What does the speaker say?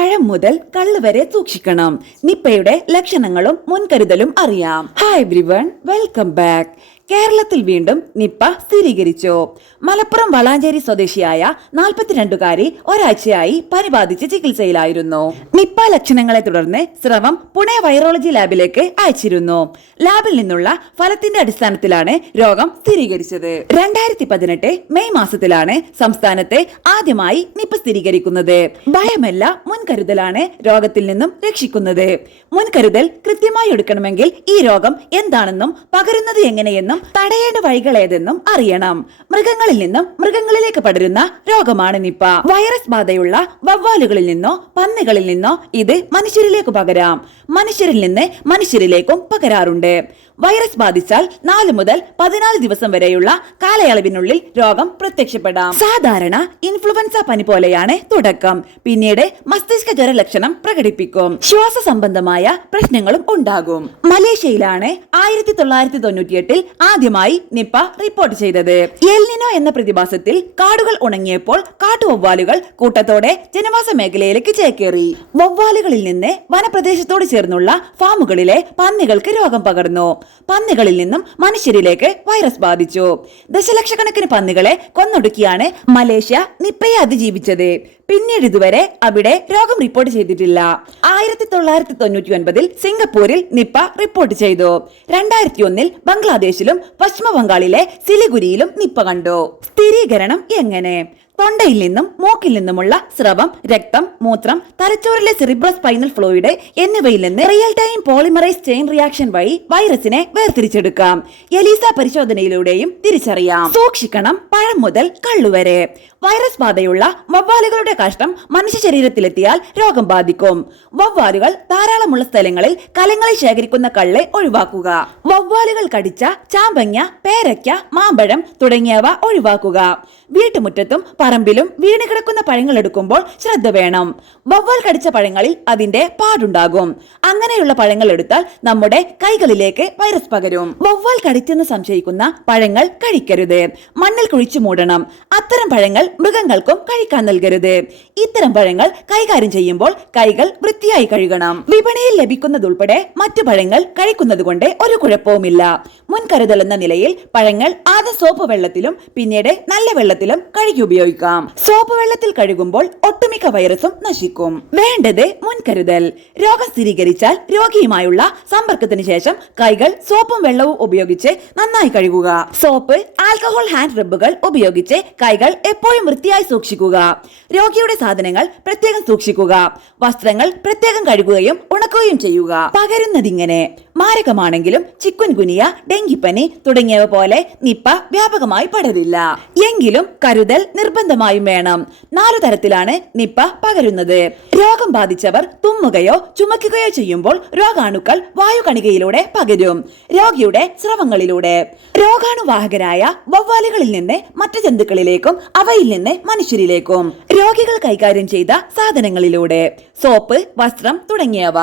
പഴം മുതൽ കള്ള് വരെ സൂക്ഷിക്കണം. നിപ്പയുടെ ലക്ഷണങ്ങളും മുൻകരുതലും അറിയാം. ഹായ് എവ്രിവൺ വെൽക്കം ബാക്ക് കേരളത്തിൽ വീണ്ടും നിപ്പ സ്ഥിരീകരിച്ചു. മലപ്പുറം വളാഞ്ചേരി സ്വദേശിയായ നാൽപ്പത്തിരണ്ടുകാരി ഒരാഴ്ചയായി പനി ബാധിച്ച് ചികിത്സയിലായിരുന്നു. നിപ്പ ലക്ഷണങ്ങളെ തുടർന്ന് സ്രവം പുണെ വൈറോളജി ലാബിലേക്ക് അയച്ചിരുന്നു. ലാബിൽ നിന്നുള്ള ഫലത്തിന്റെ അടിസ്ഥാനത്തിലാണ് രോഗം സ്ഥിരീകരിച്ചത്. രണ്ടായിരത്തി പതിനെട്ട് മെയ് മാസത്തിലാണ് സംസ്ഥാനത്തെ ആദ്യമായി നിപ്പ സ്ഥിരീകരിക്കുന്നത്. ഭയമല്ല മുൻകരുതലാണ് രോഗത്തിൽ നിന്നും രക്ഷിക്കുന്നത്. മുൻകരുതൽ കൃത്യമായി എടുക്കണമെങ്കിൽ ഈ രോഗം എന്താണെന്നും പകരുന്നത് എങ്ങനെയെന്നും തടയേണ്ട വഴികൾ ഏതെന്നും അറിയണം. മൃഗങ്ങളിൽ നിന്നും മൃഗങ്ങളിലേക്ക് പടരുന്ന രോഗമാണ് നിപ്പ. വൈറസ് ബാധയുള്ള വവ്വാലുകളിൽ നിന്നോ പന്നികളിൽ നിന്നോ ഇത് മനുഷ്യരിലേക്ക് പകരാം. മനുഷ്യരിൽ നിന്ന് മനുഷ്യരിലേക്കും പകരാറുണ്ട്. വൈറസ് ബാധിച്ചാൽ നാല് മുതൽ പതിനാല് ദിവസം വരെയുള്ള കാലയളവിനുള്ളിൽ രോഗം പ്രത്യക്ഷപ്പെടാം. സാധാരണ ഇൻഫ്ലുവൻസ പനി പോലെയാണ് തുടക്കം. പിന്നീട് മസ്തിഷ്ക ജ്വര ലക്ഷണം പ്രകടിപ്പിക്കും. ശ്വാസ സംബന്ധമായ പ്രശ്നങ്ങളും ഉണ്ടാകും. മലേഷ്യയിലാണ് ആയിരത്തി തൊള്ളായിരത്തി തൊണ്ണൂറ്റിയെട്ടിൽ ആദ്യമായി നിപ്പ റിപ്പോർട്ട് ചെയ്തത്. എൽനിനോ എന്ന പ്രതിഭാസത്തിൽ കാടുകൾ ഉണങ്ങിയപ്പോൾ കാട്ടുവവ്വാലുകൾ കൂട്ടത്തോടെ ജനവാസ മേഖലയിലേക്ക് ചേക്കേറി. വവ്വാലുകളിൽ നിന്ന് വനപ്രദേശത്തോട് ചേർന്നുള്ള ഫാമുകളിലെ പന്നികൾക്ക് രോഗം പകർന്നു. പന്നികളിൽ നിന്നും മനുഷ്യരിലേക്ക് വൈറസ് ബാധിച്ചു. ദശലക്ഷക്കണക്കിന് പന്നികളെ കൊന്നൊടുക്കിയാണ് മലേഷ്യ നിപ്പയെ അതിജീവിച്ചത്. പിന്നീട് ഇതുവരെ അവിടെ രോഗം റിപ്പോർട്ട് ചെയ്തിട്ടില്ല. ആയിരത്തി തൊള്ളായിരത്തി തൊണ്ണൂറ്റി ഒൻപതിൽ സിംഗപ്പൂരിൽ നിപ്പ റിപ്പോർട്ട് ചെയ്തു. രണ്ടായിരത്തി ഒന്നിൽ പശ്ചിമ ബംഗാളിലെ സിലിഗുരിയിലും നിപ്പ കണ്ടു. സ്ഥിരീകരണം എങ്ങനെ? തൊണ്ടയിൽ നിന്നും മൂക്കിൽ നിന്നുമുള്ള സ്രവം രക്തം മൂത്രം തലച്ചോറിലെ സെറിബ്രോ സ്പൈനൽ ഫ്ലൂയിഡ് എന്നിവയിൽ നിന്ന് real time polymerase chain reaction വഴി വൈറസിനെ വേർതിരിച്ചെടുക്കാം. എലീസ പരിശോധനയിലൂടെയും തിരിച്ചറിയാം. സൂക്ഷിക്കണം പഴം മുതൽ കള്ളുവരെ വൈറസ് ബാധയുള്ള വവ്വാലുകളുടെ കഷ്ടം മനുഷ്യ ശരീരത്തിലെത്തിയാൽ രോഗം ബാധിക്കും. വവ്വാലുകൾ ധാരാളമുള്ള സ്ഥലങ്ങളിൽ കലങ്ങളെ ശേഖരിക്കുന്ന കള്ള് ഒഴിവാക്കുക. വവ്വാലുകൾ കടിച്ച ചാമ്പങ്ങ പേരയ്ക്ക മാമ്പഴം തുടങ്ങിയവ ഒഴിവാക്കുക. വീട്ടുമുറ്റത്തും പറമ്പിലും വീണ് കിടക്കുന്ന പഴങ്ങൾ എടുക്കുമ്പോൾ ശ്രദ്ധ വേണം. വവ്വാൽ കടിച്ച പഴങ്ങളിൽ അതിന്റെ പാടുണ്ടാകും. അങ്ങനെയുള്ള പഴങ്ങൾ എടുത്താൽ നമ്മുടെ കൈകളിലേക്ക് വൈറസ് പകരും. വവ്വാൽ കടിച്ചെന്ന് സംശയിക്കുന്ന പഴങ്ങൾ കഴിക്കരുത്. മണ്ണിൽ കുഴിച്ചു മൂടണം. അത്തരം പഴങ്ങൾ മൃഗങ്ങൾക്കും കഴിക്കാൻ നൽകരുത്. ഇത്തരം പഴങ്ങൾ കൈകാര്യം ചെയ്യുമ്പോൾ കൈകൾ വൃത്തിയായി കഴുകണം. വിപണിയിൽ ലഭിക്കുന്നതുൾപ്പെടെ മറ്റു പഴങ്ങൾ കഴിക്കുന്നത് കൊണ്ട് ഒരു കുഴപ്പവുമില്ല. മുൻകരുതൽ എന്ന നിലയിൽ പഴങ്ങൾ ആദ്യം സോപ്പ് വെള്ളത്തിലും പിന്നീട് നല്ല വെള്ളത്തിലും കഴുകി ഉപയോഗിക്കാം സോപ്പ് വെള്ളത്തിൽ കഴുകുമ്പോൾ ഒട്ടുമിക്ക വൈറസും നശിക്കും. വേണ്ടത് മുൻകരുതൽ. രോഗം സ്ഥിരീകരിച്ചാൽ രോഗിയുമായുള്ള സമ്പർക്കത്തിന് ശേഷം കൈകൾ സോപ്പും വെള്ളവും ഉപയോഗിച്ച് നന്നായി കഴുകുക. സോപ്പ് ആൽക്കഹോൾ ഹാൻഡ് റബ്ബുകൾ ഉപയോഗിച്ച് കൈകൾ എപ്പോഴും വൃത്തിയായി സൂക്ഷിക്കുക. രോഗിയുടെ സാധനങ്ങൾ പ്രത്യേകം സൂക്ഷിക്കുക. വസ്ത്രങ്ങൾ പ്രത്യേകം കഴുകുകയും ഉണക്കുകയും ചെയ്യുക. പകരുന്നതിങ്ങനെ. മാരകമാണെങ്കിലും ചിക്കുൻ ഗുനിയ ഡെങ്കിപ്പനി തുടങ്ങിയവ പോലെ നിപ്പ വ്യാപകമായി പടരില്ല. എങ്കിലും കരുതൽ നിർബന്ധമായും വേണം. നാലു തരത്തിലാണ് നിപ്പ പകരുന്നത്. രോഗം ബാധിച്ചവർ തുമ്മുകയോ ചുമക്കുകയോ ചെയ്യുമ്പോൾ രോഗാണുക്കൾ വായുകണികയിലൂടെ പകരും. രോഗിയുടെ സ്രവങ്ങളിലൂടെ. രോഗാണുവാഹകരായ വവ്വാലുകളിൽ നിന്ന് മറ്റു ജന്തുക്കളിലേക്കും അവയിൽ നിന്ന് മനുഷ്യരിലേക്കും. രോഗികൾ കൈകാര്യം ചെയ്ത സാധനങ്ങളിലൂടെ. സോപ്പ് വസ്ത്രം തുടങ്ങിയവ.